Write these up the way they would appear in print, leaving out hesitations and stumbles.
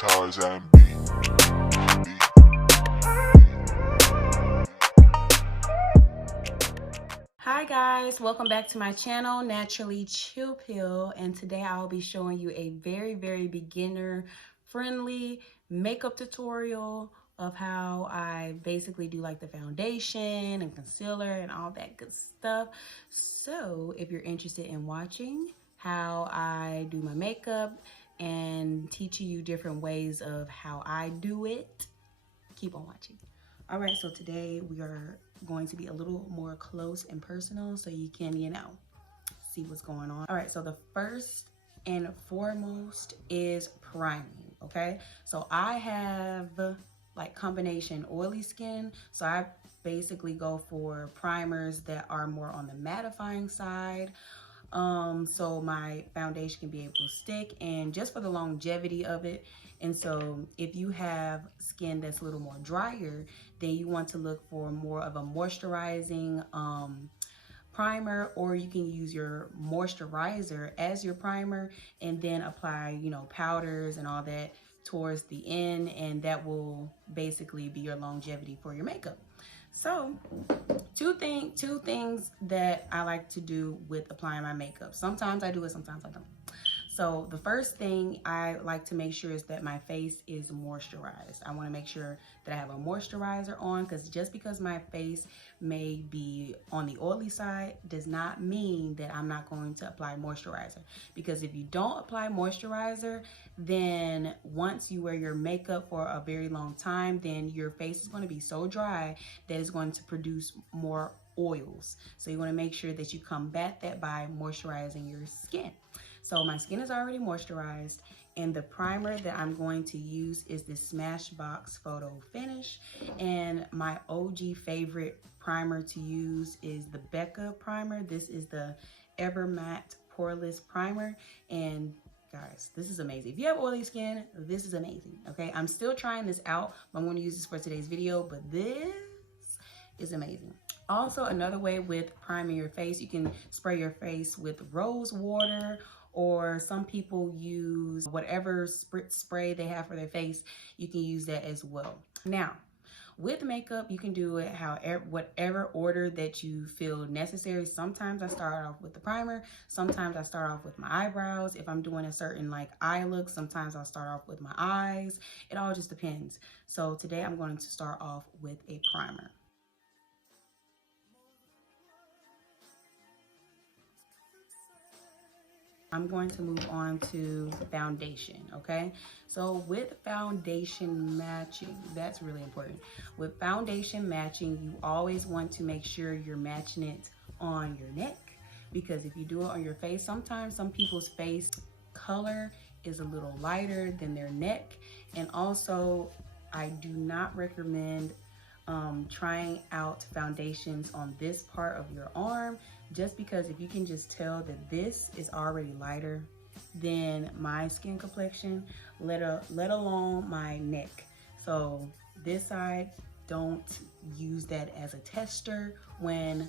Tarzan beat. Hi guys, welcome back to my channel, Naturally Chill Pill, and today I'll be showing you a very beginner friendly makeup tutorial of how I basically do like the foundation and concealer and all that good stuff. So if you're interested in watching how I do my makeup and teaching you different ways of how I do it, keep on watching. All right, so today we are going to be a little more close and personal so you can, see what's going on. All right, so the first and foremost is priming, okay? So I have like combination oily skin, so I basically go for primers that are more on the mattifying side, so my foundation can be able to stick, and just for the longevity of it. And so if you have skin that's a little more drier, then you want to look for more of a moisturizing primer, or you can use your moisturizer as your primer and then apply, powders and all that towards the end, and that will basically be your longevity for your makeup. So two things that I like to do with applying my makeup. Sometimes I do it, sometimes I don't. So the first thing I like to make sure is that my face is moisturized. I want to make sure that I have a moisturizer on, because just because my face may be on the oily side does not mean that I'm not going to apply moisturizer. Because if you don't apply moisturizer, then once you wear your makeup for a very long time, then your face is going to be so dry that it's going to produce more oils. So you want to make sure that you combat that by moisturizing your skin. So my skin is already moisturized, and the primer that I'm going to use is the Smashbox Photo Finish. And my OG favorite primer to use is the Becca primer. This is the Ever Matte Poreless Primer, and guys, this is amazing. If you have oily skin, this is amazing, okay? I'm still trying this out, but I'm going to use this for today's video, but this is amazing. Also, another way with priming your face, you can spray your face with rose water, or some people use whatever spray they have for their face. You can use that as well. Now, with makeup, you can do it however, whatever order that you feel necessary. Sometimes I start off with the primer. Sometimes I start off with my eyebrows. If I'm doing a certain like eye look, sometimes I'll start off with my eyes. It all just depends. So today I'm going to start off with a primer. I'm going to move on to foundation, okay? So with foundation matching, that's really important. With foundation matching, you always want to make sure you're matching it on your neck, because if you do it on your face, sometimes some people's face color is a little lighter than their neck. And also, I do not recommend trying out foundations on this part of your arm, just because if you can just tell that this is already lighter than my skin complexion, let alone my neck. So this side, don't use that as a tester when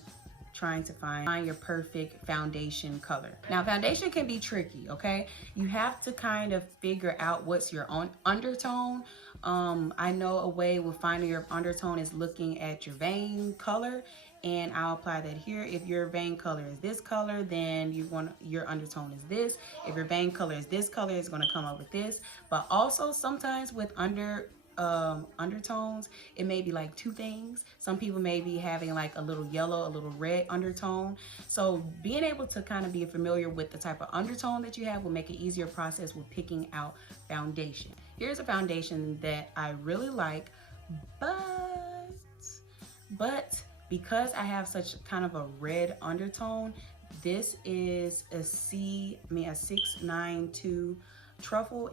trying to find your perfect foundation color. Now, foundation can be tricky, okay? You have to kind of figure out what's your own undertone. I know a way with finding your undertone is looking at your vein color, and I'll apply that here. If your vein color is this color, then your undertone is this. If your vein color is this color, it's going to come up with this. But also sometimes with undertones, it may be like two things. Some people may be having like a little yellow, a little red undertone. So being able to kind of be familiar with the type of undertone that you have will make an easier process with picking out foundation. Here's a foundation that I really like, but because I have such kind of a red undertone, this is a 692 truffle,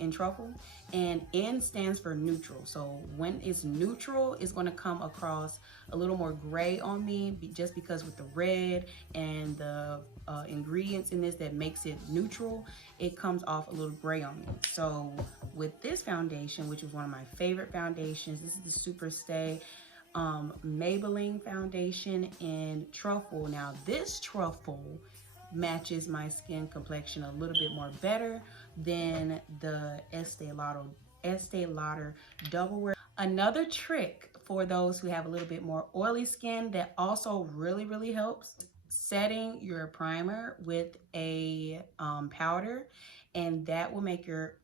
and N stands for neutral. So when it's neutral, it's going to come across a little more gray on me, just because with the red and the ingredients in this that makes it neutral, it comes off a little gray on me. So with this foundation, which is one of my favorite foundations, this is the Superstay Maybelline foundation in truffle. Now this truffle matches my skin complexion a little bit more better than the Estee Lauder Estee Lauder Double Wear. Another trick for those who have a little bit more oily skin that also really helps, setting your primer with a powder, and that will make your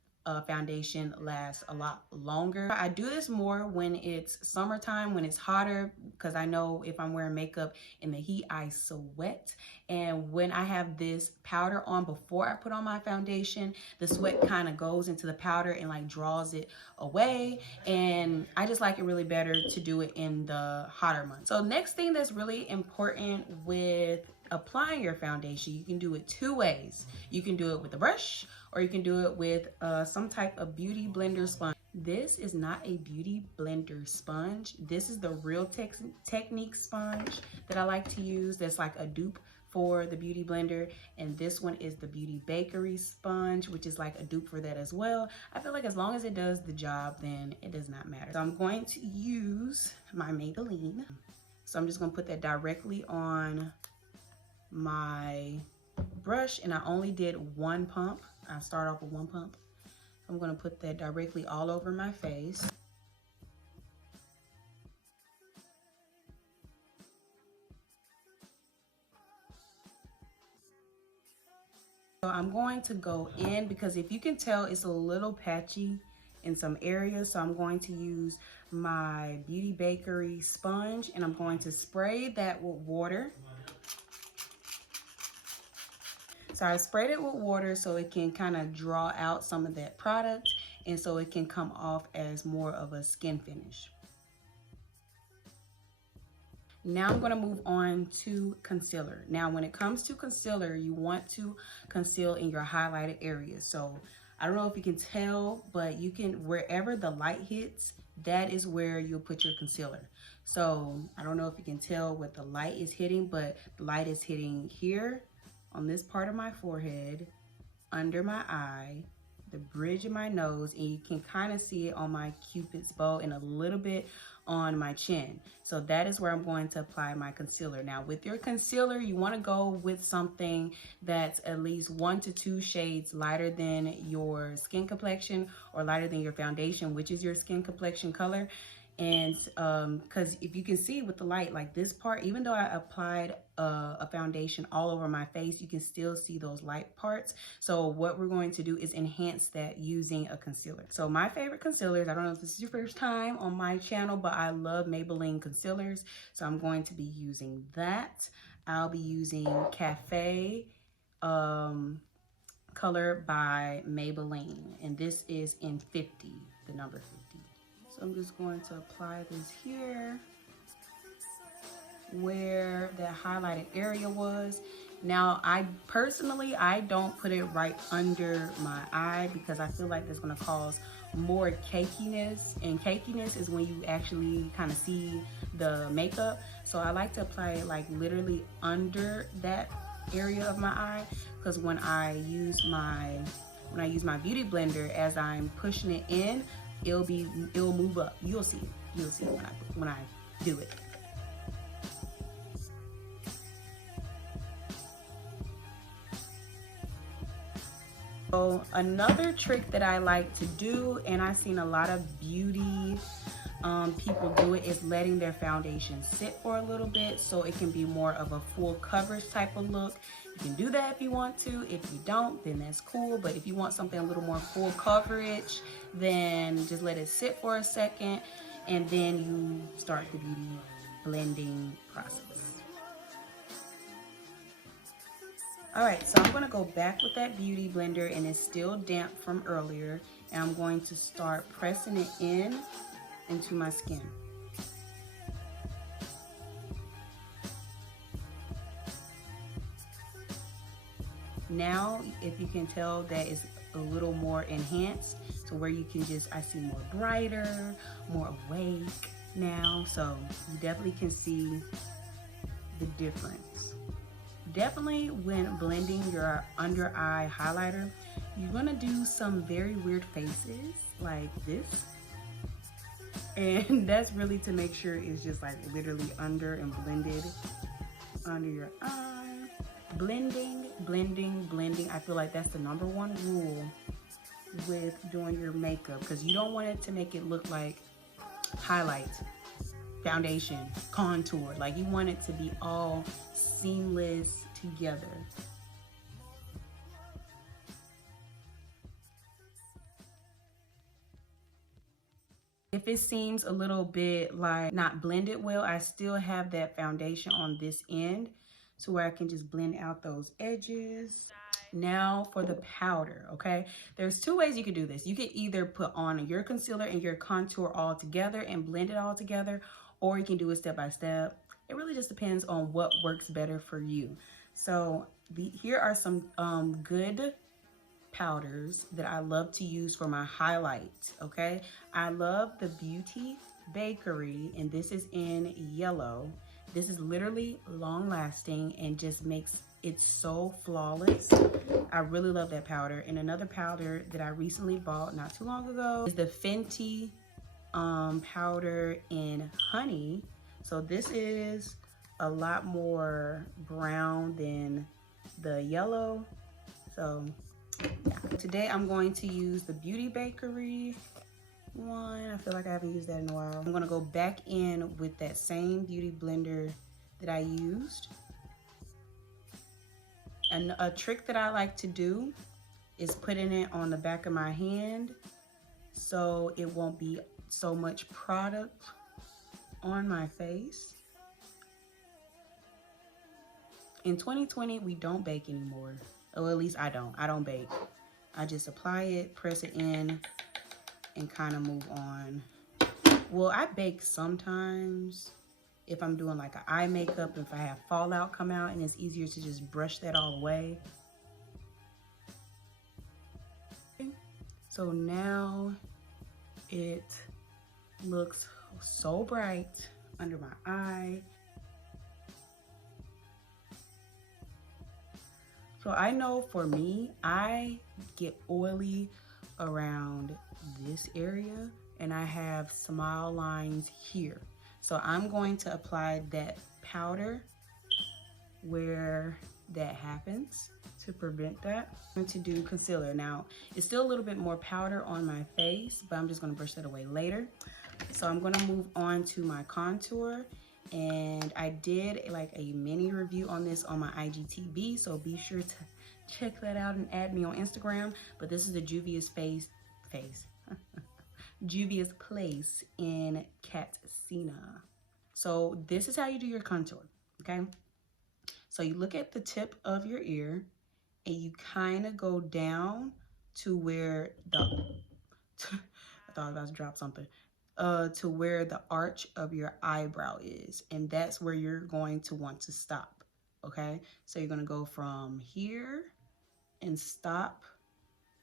foundation last a lot longer. I do this more when it's summertime, when it's hotter, because I know if I'm wearing makeup in the heat, I sweat. And when I have this powder on before I put on my foundation, the sweat kind of goes into the powder and like draws it away. And I just like it really better to do it in the hotter months. So next thing that's really important with applying your foundation, you can do it two ways. You can do it with a brush, or you can do it with some type of beauty blender sponge. This is not a beauty blender sponge. This is the Real Technique sponge that I like to use. That's like a dupe for the Beauty Blender, and this one is the Beauty Bakery sponge, which is like a dupe for that as well. I feel like as long as it does the job, then it does not matter. So I'm going to use my Maybelline. So I'm just gonna put that directly on my brush, and I only did one pump. I start off with one pump. I'm gonna put that directly all over my face. So I'm going to go in, because if you can tell, it's a little patchy in some areas. So I'm going to use my Beauty Bakery sponge, and I'm going to spray that with water. So I sprayed it with water so it can kind of draw out some of that product, and so it can come off as more of a skin finish. Now I'm going to move on to concealer. Now when it comes to concealer, you want to conceal in your highlighted areas. So I don't know if you can tell, but you can, wherever the light hits, that is where you'll put your concealer. So I don't know if you can tell what the light is hitting, but the light is hitting here on this part of my forehead, under my eye, the bridge of my nose, and you can kind of see it on my Cupid's bow and a little bit on my chin. So that is where I'm going to apply my concealer. Now with your concealer, you want to go with something that's at least 1 to 2 shades lighter than your skin complexion, or lighter than your foundation, which is your skin complexion color. And because if you can see with the light, like this part, even though I applied a foundation all over my face, you can still see those light parts. So what we're going to do is enhance that using a concealer. So my favorite concealers, I don't know if this is your first time on my channel, but I love Maybelline concealers. So I'm going to be using that. I'll be using Cafe Color by Maybelline, and this is in 50, the number 50. So I'm just going to apply this here where that highlighted area was. Now I personally, I don't put it right under my eye, because I feel like that's going to cause more cakiness, and cakiness is when you actually kind of see the makeup. So I like to apply it like literally under that area of my eye, because when I use my Beauty Blender, as I'm pushing it in, it'll move up. You'll see it when I do it. So another trick that I like to do, and I've seen a lot of beauty people do it, is letting their foundation sit for a little bit so it can be more of a full coverage type of look. You can do that if you want to. If you don't, then that's cool. But if you want something a little more full coverage, then just let it sit for a second, and then you start the beauty blending process. All right, so I'm gonna go back with that Beauty Blender, and it's still damp from earlier, and I'm going to start pressing it into my skin. Now, if you can tell, that is a little more enhanced, so where you can just, I see more brighter, more awake now, so you definitely can see the difference. Definitely when blending your under eye highlighter, you're gonna do some very weird faces like this, and that's really to make sure it's just like literally under and blended under your eye. Blending. I feel like that's the #1 rule with doing your makeup, because you don't want it to make it look like highlights, foundation, contour. Like, you want it to be all seamless together. If it seems a little bit like not blended well, I still have that foundation on this end to where I can just blend out those edges. Now for the powder, okay? There's two ways you can do this. You can either put on your concealer and your contour all together and blend it all together, or you can do it step by step. It really just depends on what works better for you. So here are some good powders that I love to use for my highlights, okay? I love the Beauty Bakery, and this is in yellow. This is literally long lasting and just makes it so flawless. I really love that powder. And another powder that I recently bought not too long ago is the Fenty powder in honey. So this is a lot more brown than the yellow. So today I'm going to use the Beauty Bakery one. I feel like I haven't used that in a while. I'm gonna go back in with that same beauty blender that I used. And a trick that I like to do is putting it on the back of my hand so it won't be so much product on my face. In 2020, we don't bake anymore. Or at least I don't bake. I just apply it, press it in, and kind of move on. Well, I bake sometimes if I'm doing like an eye makeup, if I have fallout come out, and it's easier to just brush that all away. So now it looks so bright under my eye. So I know for me, I get oily around this area and I have smile lines here. So I'm going to apply that powder where that happens to prevent that. I'm going to do concealer. Now, it's still a little bit more powder on my face, but I'm just going to brush that away later. So I'm going to move on to my contour. And I did like a mini review on this on my IGTV, so be sure to check that out and add me on Instagram. But this is the Juvia's Juvia's Place in Katsina. So this is how you do your contour, okay? So you look at the tip of your ear and you kind of go down to where the I thought I was about to drop something. To where the arch of your eyebrow is, and that's where you're going to want to stop, okay? So you're gonna go from here and stop.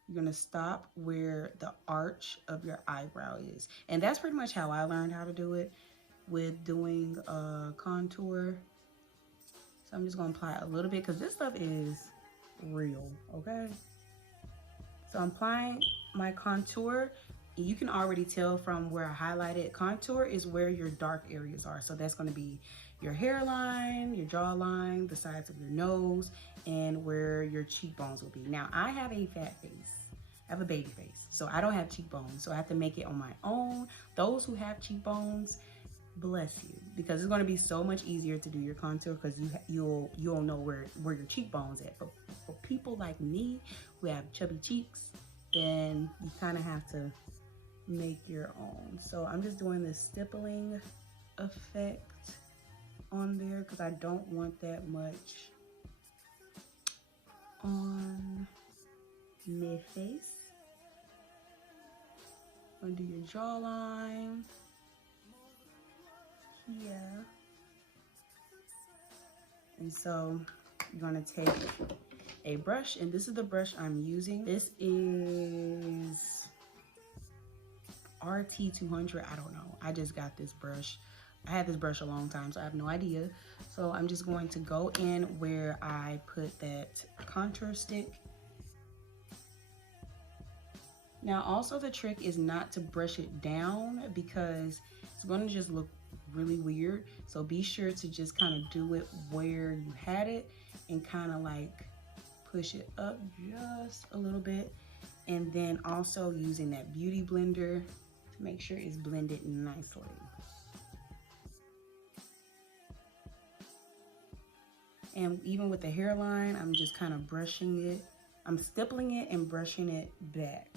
You're gonna stop where the arch of your eyebrow is, and that's pretty much how I learned how to do it with doing contour. So I'm just gonna apply a little bit because this stuff is real, okay? So I'm applying my contour. You can already tell from where I highlighted. Contour is where your dark areas are. So that's going to be your hairline, your jawline, the sides of your nose, and where your cheekbones will be. Now, I have a fat face. I have a baby face. So I don't have cheekbones. So I have to make it on my own. Those who have cheekbones, bless you. Because it's going to be so much easier to do your contour because you'll know where your cheekbones at. But for people like me who have chubby cheeks, then you kind of have to make your own. So I'm just doing this stippling effect on there because I don't want that much on my face. I'm gonna do your jawline here. And so you're gonna take a brush, and this is the brush I'm using. This is RT200, I don't know. I just got this brush. I had this brush a long time, so I have no idea. So I'm just going to go in where I put that contour stick. Now also the trick is not to brush it down because it's going to just look really weird. So be sure to just kind of do it where you had it and kind of like push it up just a little bit And then also using that beauty blender to make sure it's blended nicely. And even with the hairline, I'm just kind of brushing it. I'm stippling it and brushing it back.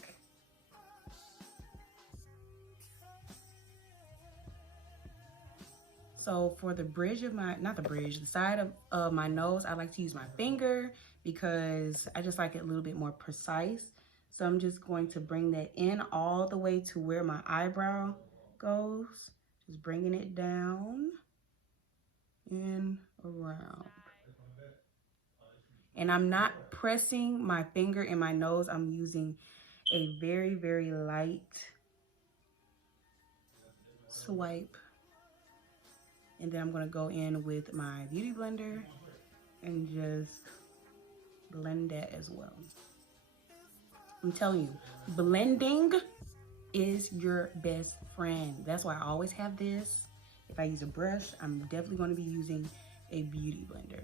So for the bridge of my, not the bridge, the side of my nose, I like to use my finger because I just like it a little bit more precise. So I'm just going to bring that in all the way to where my eyebrow goes. Just bringing it down and around. And I'm not pressing my finger in my nose. I'm using a very, very light swipe. And then I'm gonna go in with my beauty blender and just blend that as well. I'm telling you, blending is your best friend. That's why I always have this. If I use a brush, I'm definitely gonna be using a beauty blender.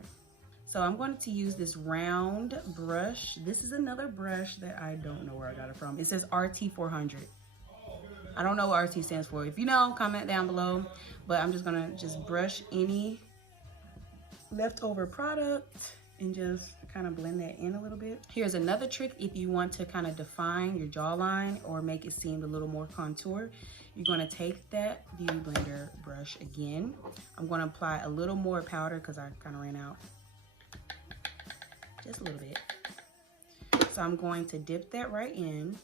So I'm going to use this round brush. This is another brush that I don't know where I got it from. It says RT400. I don't know what RT stands for. If you know, comment down below. But I'm just gonna brush any leftover product and just kind of blend that in a little bit. Here's another trick if you want to kind of define your jawline or make it seem a little more contour. You're gonna take that beauty blender brush again. I'm gonna apply a little more powder because I kind of ran out. Just a little bit. So I'm going to dip that right in.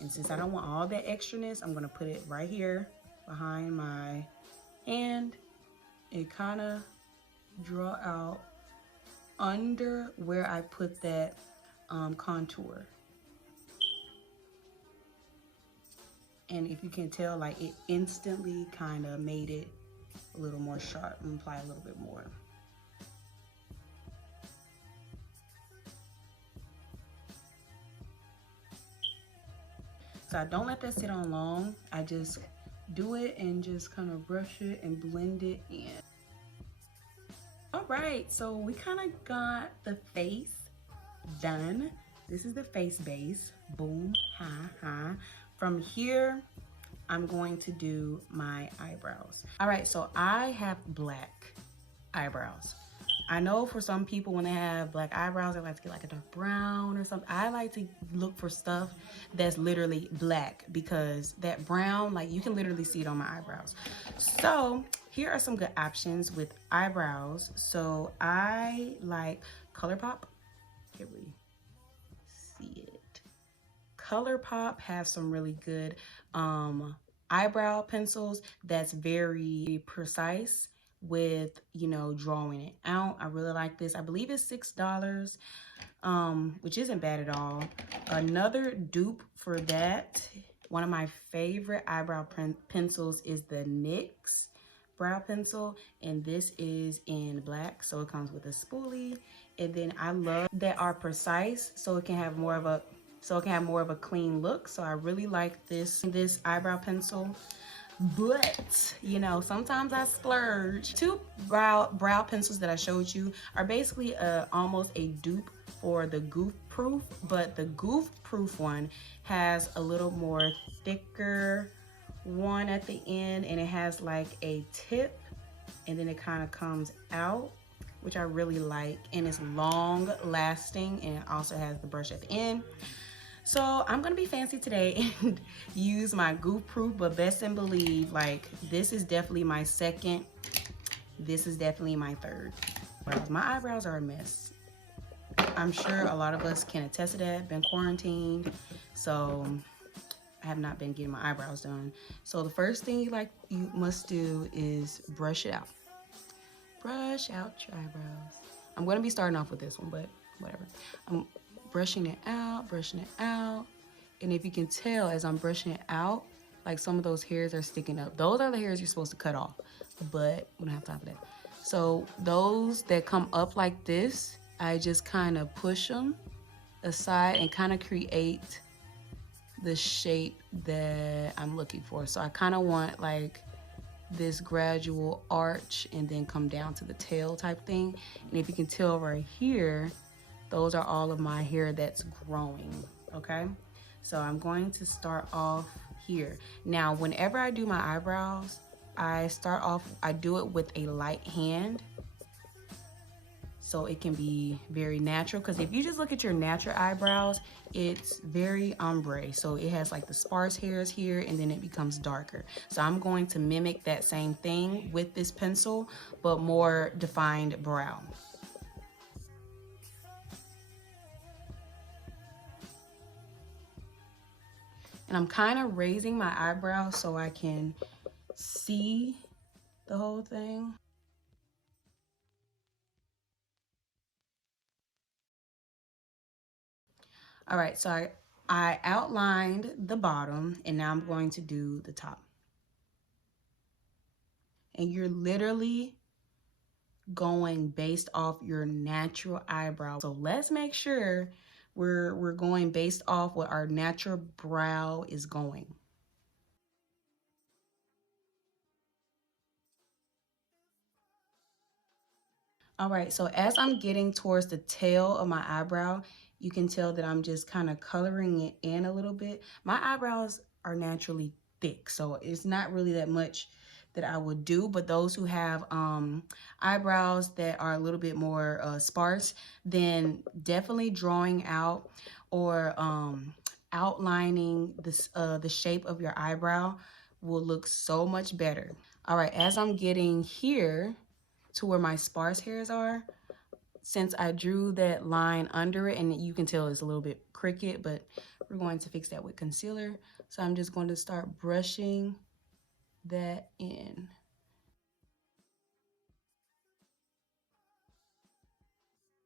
And since I don't want all that extraness, I'm gonna put it right here behind my hand and kind of draw out under where I put that contour. And if you can tell, like it instantly kind of made it a little more sharp and apply a little bit more. So I don't let that sit on long. I just do it and just kind of brush it and blend it in. All right, so we kind of got the face done. This is the face base. Boom, ha, ha. From here, I'm going to do my eyebrows. All right, so I have black eyebrows. I know for some people when they have black eyebrows, they like to get like a dark brown or something. I like to look for stuff that's literally black because that brown, like you can literally see it on my eyebrows. So here are some good options with eyebrows. So I like ColourPop. Can't really see it. ColourPop has some really good eyebrow pencils that's very precise with, you know, drawing it out. I really like this. I believe it's $6, which isn't bad at all. Another dupe for that, one of my favorite eyebrow pencils is the NYX brow pencil, and this is in black, so it comes with a spoolie. And then I love that are precise, so it can have more of a clean look. So I really like this eyebrow pencil. But you know, sometimes I splurge. Two brow pencils that I showed you are basically almost a dupe for the Goof Proof, but the Goof Proof one has a little more thicker one at the end, and it has like a tip, and then it kind of comes out, which I really like, and it's long lasting, and it also has the brush at the end. So I'm gonna be fancy today and use my Goof Proof, but best and believe, like this is definitely my second, this is definitely my third. My eyebrows are a mess. I'm sure a lot of us can attest to that, been quarantined, so I have not been getting my eyebrows done. So the first thing you must do is brush it out. Brush out your eyebrows. I'm gonna be starting off with this one, but whatever. I'm brushing it out, and if you can tell as I'm brushing it out, like some of those hairs are sticking up. Those are the hairs you're supposed to cut off, but we don't have time for that. So those that come up like this, I just kind of push them aside and kind of create the shape that I'm looking for. So I kind of want like this gradual arch and then come down to the tail type thing. And if you can tell right here, those are all of my hair that's growing. okay? So I'm going to start off here. Now, whenever I do my eyebrows, I do it with a light hand so it can be very natural, because if you just look at your natural eyebrows, it's very ombre. So it has like the sparse hairs here and then it becomes darker. So I'm going to mimic that same thing with this pencil, but more defined brow. And I'm kind of raising my eyebrows so I can see the whole thing. All right, so I outlined the bottom and now I'm going to do the top. And you're literally going based off your natural eyebrow. So let's make sure we're going based off what our natural brow is going. All right, so as I'm getting towards the tail of my eyebrow, you can tell that I'm just kind of coloring it in a little bit. My eyebrows are naturally thick, so it's not really that much that I would do, but those who have eyebrows that are a little bit more sparse, then definitely drawing out or outlining this, the shape of your eyebrow will look so much better. All right, as I'm getting here, to where my sparse hairs are, since I drew that line under it, and you can tell it's a little bit crooked, but we're going to fix that with concealer. So I'm just going to start brushing that in.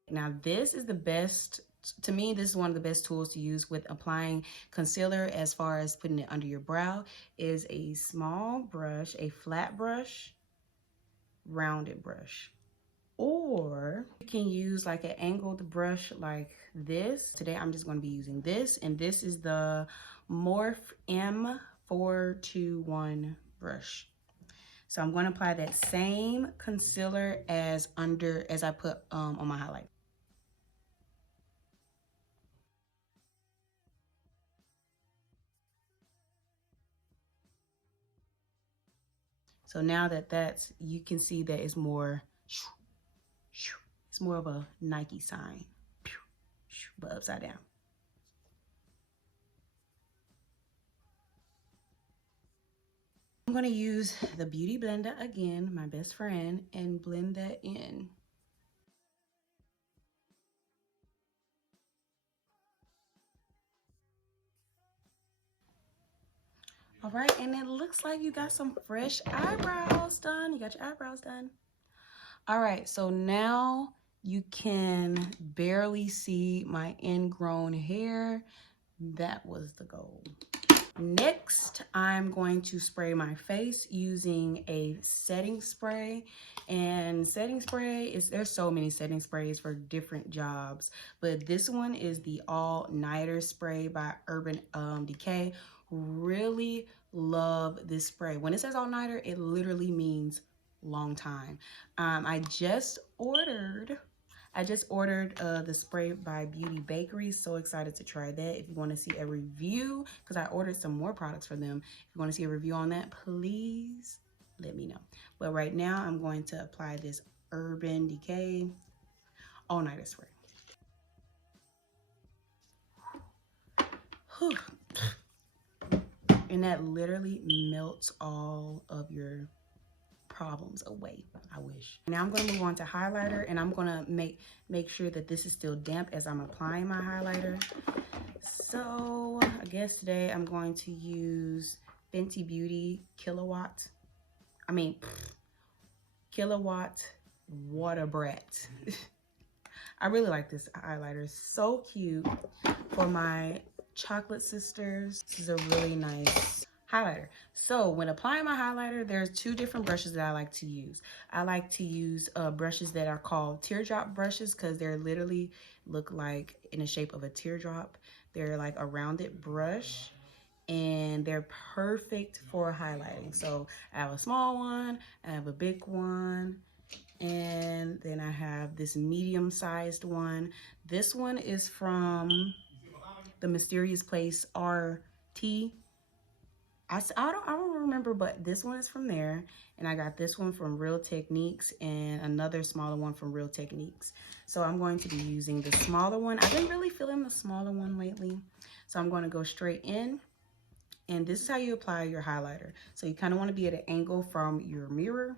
Now this is the best, to me, this is one of the best tools to use with applying concealer as far as putting it under your brow, is a small brush, a flat brush, rounded brush. Or you can use like an angled brush like this. Today I'm just going to be using this, and this is the Morphe M421 brush. So I'm going to apply that same concealer as I put on my highlight. So now you can see that it's more of a Nike sign, but upside down. I'm going to use the Beauty Blender again, my best friend, and blend that in. All right, and it looks like you got some fresh eyebrows done. You got your eyebrows done. All right, so now you can barely see my ingrown hair. That was the goal. Next, I'm going to spray my face using a setting spray. And setting spray there's so many setting sprays for different jobs, but this one is the All Nighter spray by Urban Decay. Really love this spray. When it says All Nighter, it literally means long time. I just ordered the spray by Beauty Bakery. So excited to try that. If you want to see a review, because I ordered some more products for them. If you want to see a review on that, please let me know. But right now, I'm going to apply this Urban Decay All Nighter spray. Whew. And that literally melts all of your problems away, I wish. Now I'm going to move on to highlighter, and I'm going to make sure that this is still damp as I'm applying my highlighter. So I guess today I'm going to use Fenty Beauty Killawatt Water Brat. I really like this highlighter. So cute for my chocolate sisters. This is a really nice highlighter. So when applying my highlighter, there's two different brushes that I like to use. I like to use brushes that are called teardrop brushes, because they're literally look like in the shape of a teardrop. They're like a rounded brush, and they're perfect for highlighting. So I have a small one, I have a big one, and then I have this medium-sized one. This one is from the Mysterious Place RT. I don't remember, but this one is from there. And I got this one from Real Techniques and another smaller one from Real Techniques. So I'm going to be using the smaller one. I've been really feeling the smaller one lately. So I'm going to go straight in. And this is how you apply your highlighter. So you kind of want to be at an angle from your mirror.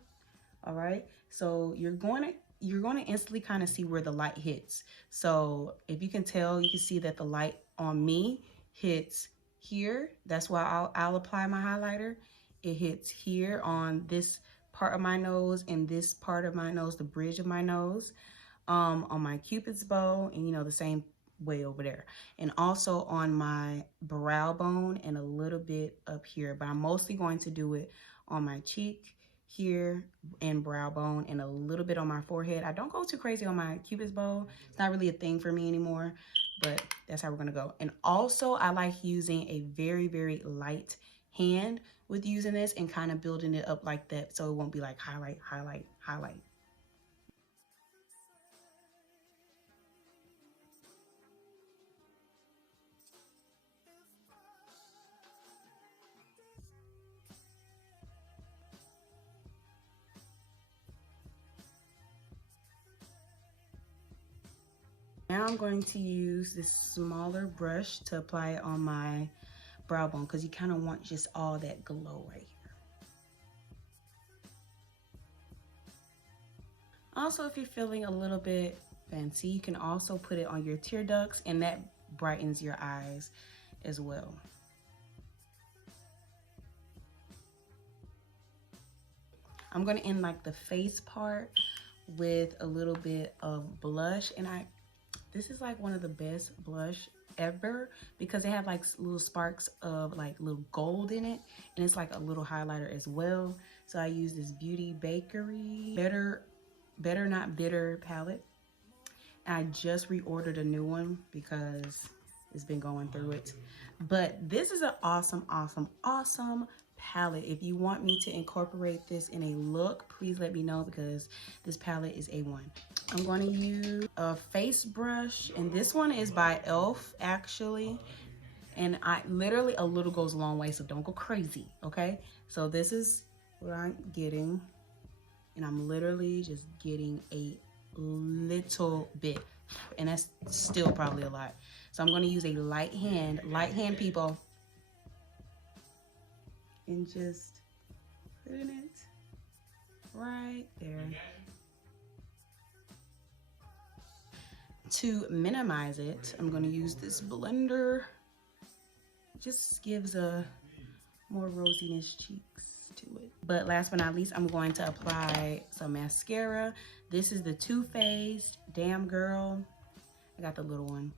All right. So you're going to instantly kind of see where the light hits. So if you can tell, you can see that the light on me hits here. That's why I'll apply my highlighter. It hits here on this part of my nose and this part of my nose, the bridge of my nose, on my Cupid's bow, and you know, the same way over there, and also on my brow bone and a little bit up here, but I'm mostly going to do it on my cheek here and brow bone and a little bit on my forehead. I don't go too crazy on my Cupid's bow. It's not really a thing for me anymore, but that's how we're gonna go. And also I like using a very, very light hand with using this and kind of building it up like that, so it won't be like highlight, highlight, highlight. Now I'm going to use this smaller brush to apply it on my brow bone, because you kind of want just all that glow right here. Also, if you're feeling a little bit fancy, you can also put it on your tear ducts, and that brightens your eyes as well. I'm going to end like the face part with a little bit of blush, and this is like one of the best blush ever because they have like little sparks of like little gold in it, and it's like a little highlighter as well. So I use this Beauty Bakery Better Not Bitter palette. And I just reordered a new one because it's been going through it. But this is an awesome, awesome, awesome palette. If you want me to incorporate this in a look, please let me know, because this palette is A1. I'm going to use a face brush, and this one is by e.l.f. actually. And I literally, a little goes a long way, so don't go crazy, okay? So this is what I'm getting, and I'm literally just getting a little bit, and that's still probably a lot. So I'm going to use a light hand people, and just put it right there. To minimize it, I'm going to use this blender. Just gives a more rosiness cheeks to it. But last but not least, I'm going to apply some mascara. This is the Too Faced Damn Girl. I got the little one.